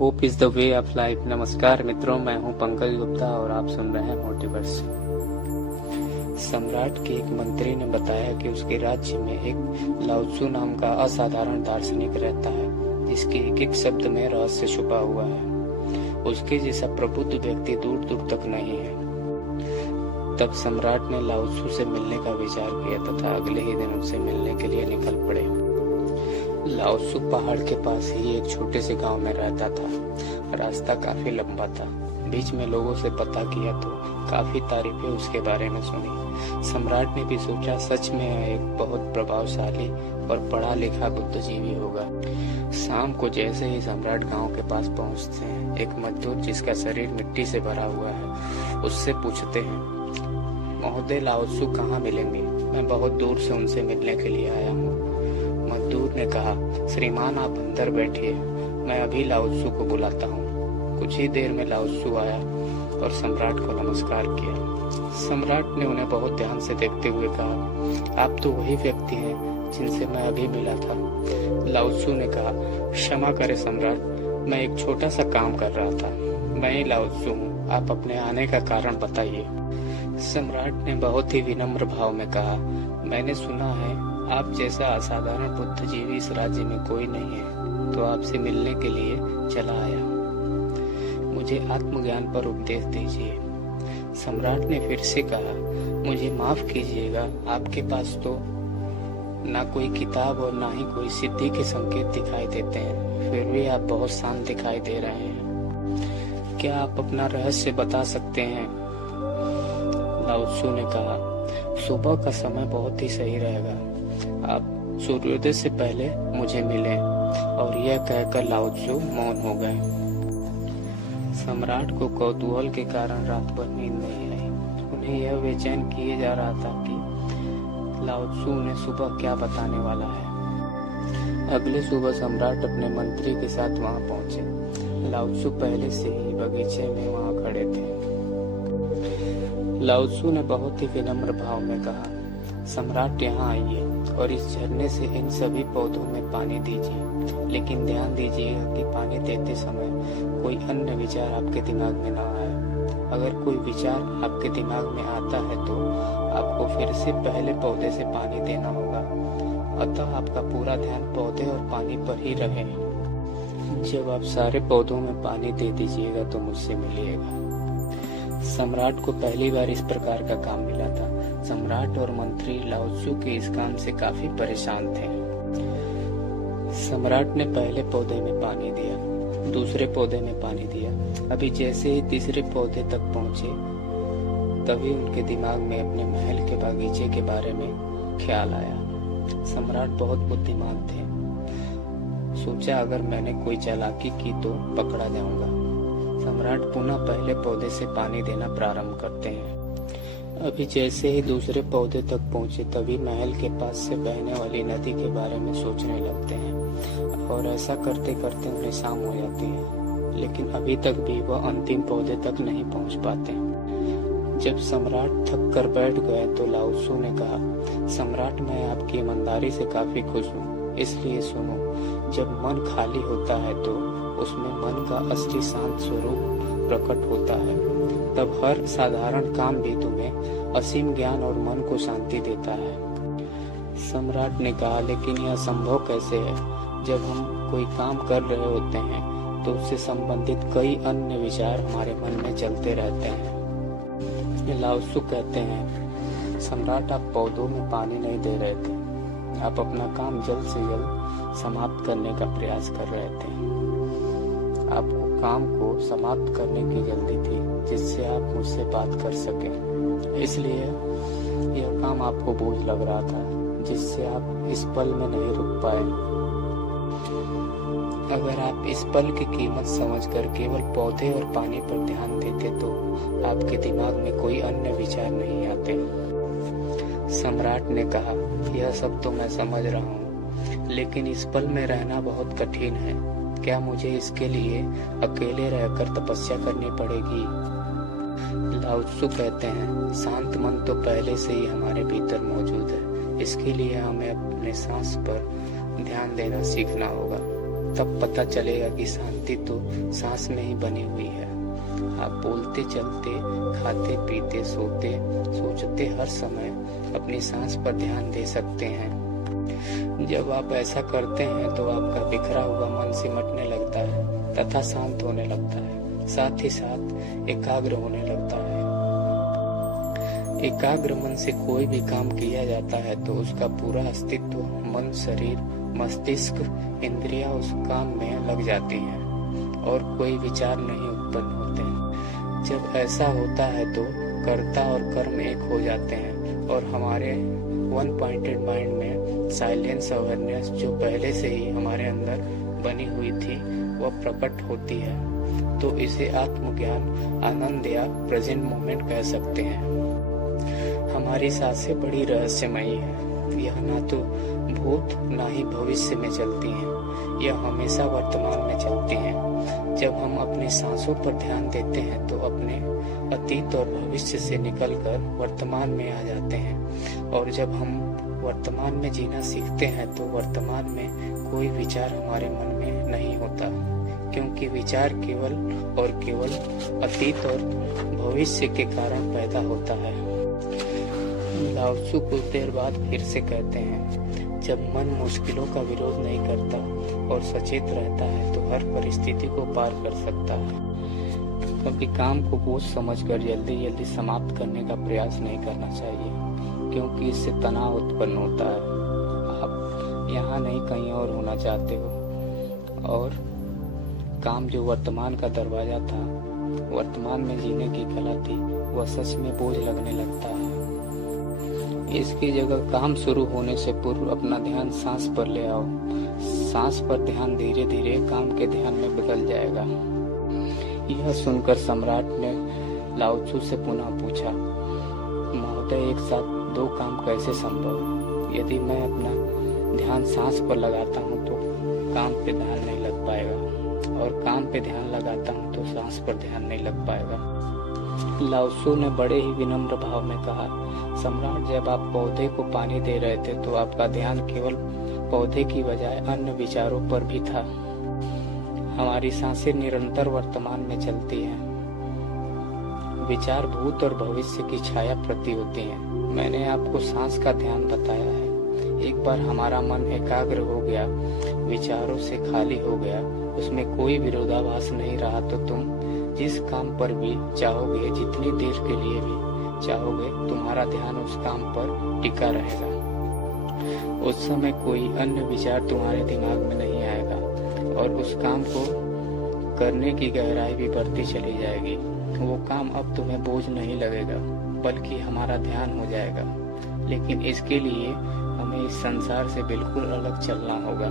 Hope is the way of life. नमस्कार मित्रों, मैं हूं पंकज गुप्ता और आप सुन रहे हैं मोटिवर्स। सम्राट के एक मंत्री ने बताया कि उसके राज्य में एक लाओत्सु नाम का असाधारण दार्शनिक रहता है जिसके एक एक शब्द में रहस्य छुपा हुआ है। उसके जैसा प्रबुद्ध व्यक्ति दूर दूर तक नहीं है। तब सम्राट ने लाओत्सु से मिलने का विचार किया तथा अगले ही दिन उससे मिलने के लिए निकल पड़े। लाओत्सु पहाड़ के पास ही एक छोटे से गांव में रहता था। रास्ता काफी लंबा था। बीच में लोगों से पता किया तो काफी तारीफें उसके बारे में सुनी। सम्राट ने भी सोचा सच में यह एक बहुत प्रभावशाली और पढ़ा लिखा बुद्धिजीवी होगा। शाम को जैसे ही सम्राट गांव के पास पहुंचते हैं, एक मजदूर जिसका शरीर मिट्टी से भरा हुआ है उससे पूछते हैं, महोदय लाओत्सु कहाँ मिलेंगे? मैं बहुत दूर से उनसे मिलने के लिए आया हूँ। मजदूर ने कहा, श्रीमान आप अंदर बैठिए, मैं अभी लाओत्सु को बुलाता हूँ। कुछ ही देर में लाओत्सु आया और सम्राट को नमस्कार किया। सम्राट ने उन्हें बहुत ध्यान से देखते हुए कहा, आप तो वही व्यक्ति हैं जिनसे मैं अभी मिला था। लाओत्सु ने कहा, क्षमा करें सम्राट, मैं एक छोटा सा काम कर रहा था। मैं ही लाओत्सु हूँ, आप अपने आने का कारण बताइए। सम्राट ने बहुत ही विनम्र भाव में कहा, मैंने सुना है आप जैसा असाधारण बुद्धिजीवी इस राज्य में कोई नहीं है, तो आपसे मिलने के लिए चला आया। मुझे आत्मज्ञान पर उपदेश दीजिए। सम्राट ने फिर से कहा, मुझे माफ कीजिएगा, आपके पास तो ना कोई किताब और ना ही कोई सिद्धि के संकेत दिखाई देते हैं, फिर भी आप बहुत शांत दिखाई दे रहे हैं। क्या आप अपना रहस्य बता सकते हैं? लाओत्सु ने कहा, सुबह का समय बहुत ही सही रहेगा। आप सूर्योदय से पहले मुझे मिलें। और यह कहकर लाओत्सु मौन हो गए। सम्राट को कौतूहल के कारण रात भर नींद नहीं आई। उन्हें यह बेचैन किए जा रहा था कि लाओत्सु उन्हें सुबह क्या बताने वाला है। अगले सुबह सम्राट अपने मंत्री के साथ वहां पहुंचे। लाओत्सु पहले से ही बगीचे में वहां खड़े थे। लाओत्सु ने बहुत ही विनम्र भाव में कहा, सम्राट यहाँ आइए और इस झरने से इन सभी पौधों में पानी दीजिए, लेकिन ध्यान दीजिएगा कि पानी देते समय कोई अन्य विचार आपके दिमाग में ना आए। अगर कोई विचार आपके दिमाग में आता है तो आपको फिर से पहले पौधे से पानी देना होगा। अतः आपका पूरा ध्यान पौधे और पानी पर ही रहे। जब आप सारे पौधों में पानी दे दीजिएगा तो मुझसे मिलिएगा। सम्राट को पहली बार इस प्रकार का काम मिला था। सम्राट और मंत्री लाओत्सु के इस काम से काफी परेशान थे। सम्राट ने पहले पौधे में पानी दिया, दूसरे पौधे में पानी दिया। अभी जैसे ही तीसरे पौधे तक पहुंचे, तभी उनके दिमाग में अपने महल के बागीचे के बारे में ख्याल आया। सम्राट बहुत बुद्धिमान थे। सोचा अगर मैंने कोई चालाकी की तो पकड़ा जाऊंगा। सम्राट पुनः पहले पौधे से पानी देना प्रारंभ करते हैं। अभी जैसे ही दूसरे पौधे तक पहुंचे, तभी महल के पास से बहने वाली नदी के बारे में सोचने लगते हैं और ऐसा करते करते उन्हें शाम हो जाती है, लेकिन अभी तक भी वह अंतिम पौधे तक नहीं पहुंच पाते। जब सम्राट थक कर बैठ गए तो लाओत्सु ने कहा, सम्राट मैं आपकी ईमानदारी से काफी खुश हूँ, इसलिए सुनो, जब मन खाली होता है तो उसमें मन का असली शांत स्वरूप प्रकट होता है। तब हर साधारण काम भी तुम्हें असीम ज्ञान और मन को शांति देता है। सम्राट ने कहा, लेकिन यह संभव कैसे है? जब हम कोई काम कर रहे होते हैं तो उससे संबंधित कई अन्य विचार हमारे मन में चलते रहते हैं। लाओत्सु कहते हैं, सम्राट आप पौधों में पानी नहीं दे रहे थे, आप अपना काम जल्द से जल्द समाप्त करने का प्रयास कर रहे थे। आपको काम को समाप्त करने की जल्दी थी जिससे आप मुझसे बात कर सकें, इसलिए यह काम आपको बोझ लग रहा था जिससे आप इस पल में नहीं रुक पाए। अगर आप इस पल की कीमत समझकर केवल पौधे और पानी पर ध्यान देते तो आपके दिमाग में कोई अन्य विचार नहीं आते। सम्राट ने कहा, यह सब तो मैं समझ रहा हूँ, लेकिन इस पल में रहना बहुत कठिन है। क्या मुझे इसके लिए अकेले रहकर तपस्या करनी पड़ेगी? लाओत्सु कहते हैं, शांत मन तो पहले से ही हमारे भीतर मौजूद है, इसके लिए हमें अपने सांस पर ध्यान देना सीखना होगा। तब पता चलेगा कि शांति तो सांस में ही बनी हुई है। आप बोलते, चलते, खाते, पीते, सोते, सोचते हर समय अपनी सांस पर ध्यान दे सकते हैं। जब आप ऐसा करते हैं तो आपका बिखरा हुआ मन सिमटने लगता है तथा शांत होने लगता है, साथ ही साथ एकाग्र होने लगता है। एकाग्र मन से कोई भी काम किया जाता है तो उसका पूरा अस्तित्व, मन, शरीर, मस्तिष्क, इंद्रियां उस काम में लग जाती हैं और कोई विचार नहीं उत्पन्न होते हैं। जब ऐसा होता है तो कर्ता और कर्म एक हो जाते हैं और हमारे वन पॉइंटेड माइंड में साइलेंस अवेयरनेस जो पहले से ही हमारे अंदर बनी हुई थी वह प्रकट होती है। तो इसे आत्मज्ञान, आनंद या प्रेजेंट मोमेंट कह सकते हैं। हमारी सांसें बड़ी रहस्यमयी है। यह ना तो भूत ना ही भविष्य में चलती हैं, यह हमेशा वर्तमान में चलती हैं। जब हम अपनी सांसों पर ध्यान देते हैं तो अपने अतीत और भविष्य से निकलकर वर्तमान में आ जाते हैं, और जब हम वर्तमान में जीना सीखते हैं तो वर्तमान में कोई विचार हमारे मन में नहीं होता, क्योंकि विचार केवल और केवल अतीत और भविष्य के कारण पैदा होता है। लाओ त्सु कुछ देर बाद फिर से कहते हैं, जब मन मुश्किलों का विरोध नहीं करता और सचेत रहता है तो हर परिस्थिति को पार कर सकता है। कभी काम को बोझ समझकर जल्दी जल्दी समाप्त करने का प्रयास नहीं करना चाहिए, क्योंकि इससे तनाव उत्पन्न होता है। आप यहाँ नहीं कहीं और होना चाहते हो, और काम जो वर्तमान का दरवाजा था, वर्तमान में जीने की कला थी, वह सच में बोझ लगने लगता है। इसकी जगह काम शुरू होने से पूर्व अपना ध्यान सांस पर ले आओ। सांस पर ध्यान धीरे धीरे काम के ध्यान में बदल जाएगा। यह सुनकर सम्राट ने लाओ त्सु से पुनः पूछा, महोदय, एक साथ दो काम कैसे संभव? यदि मैं अपना ध्यान सांस पर लगाता हूँ तो काम पे ध्यान नहीं लग पाएगा, और काम पे ध्यान लगाता हूँ तो सांस पर ध्यान नहीं लग पाएगा। लाओ त्सु ने बड़े ही विनम्र भाव में कहा, सम्राट, जब आप पौधे को पानी दे रहे थे तो आपका ध्यान केवल पौधे की बजाय अन्य विचारों पर भी था। हमारी सांसें निरंतर वर्तमान में चलती हैं। विचार भूत और भविष्य की छाया प्रति होती हैं। मैंने आपको सांस का ध्यान बताया है। एक बार हमारा मन एकाग्र हो गया, विचारों से खाली हो गया, उसमें कोई विरोधाभास नहीं रहा, तो तुम जिस काम पर भी चाहोगे, जितनी देर के लिए भी चाहोगे, तुम्हारा ध्यान उस काम पर टिका रहेगा। उस समय कोई अन्य विचार तुम्हारे दिमाग में नहीं आएगा और उस काम को करने की गहराई भी बढ़ती चली जाएगी। वो काम अब तुम्हें बोझ नहीं लगेगा, बल्कि हमारा ध्यान हो जाएगा। लेकिन इसके लिए हमें इस संसार से बिल्कुल अलग चलना होगा।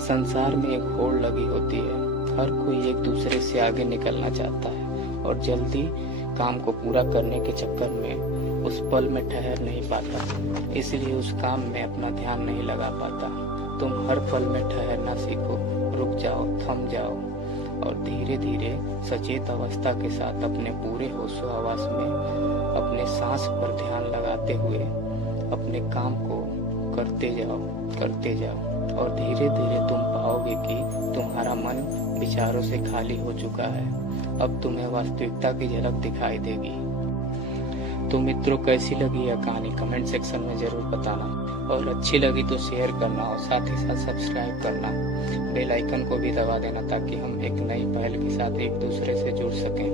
संसार में एक होड़ लगी होती है। हर कोई एक दूसरे से आगे निकलना चाहता है और जल्दी काम को पूरा करने के चक्कर में उस पल में ठहर नहीं पाता, इसलिए उस काम में अपना ध्यान नहीं लगा पाता। तुम हर पल में ठहरना सीखो, रुक जाओ, थम जाओ और धीरे धीरे सचेत अवस्था के साथ अपने पूरे होशो हवास में अपने सांस पर ध्यान लगाते हुए अपने काम को करते जाओ और धीरे धीरे तुम पाओगे कि तुम्हारा मन विचारों से खाली हो चुका है। अब तुम्हें वास्तविकता की झलक दिखाई देगी। तो मित्रों, कैसी लगी यह कहानी कमेंट सेक्शन में जरूर बताना, और अच्छी लगी तो शेयर करना और साथ ही साथ सब्सक्राइब करना, बेल आइकन को भी दबा देना ताकि हम एक नई पहल के साथ एक दूसरे से जुड़ सकें।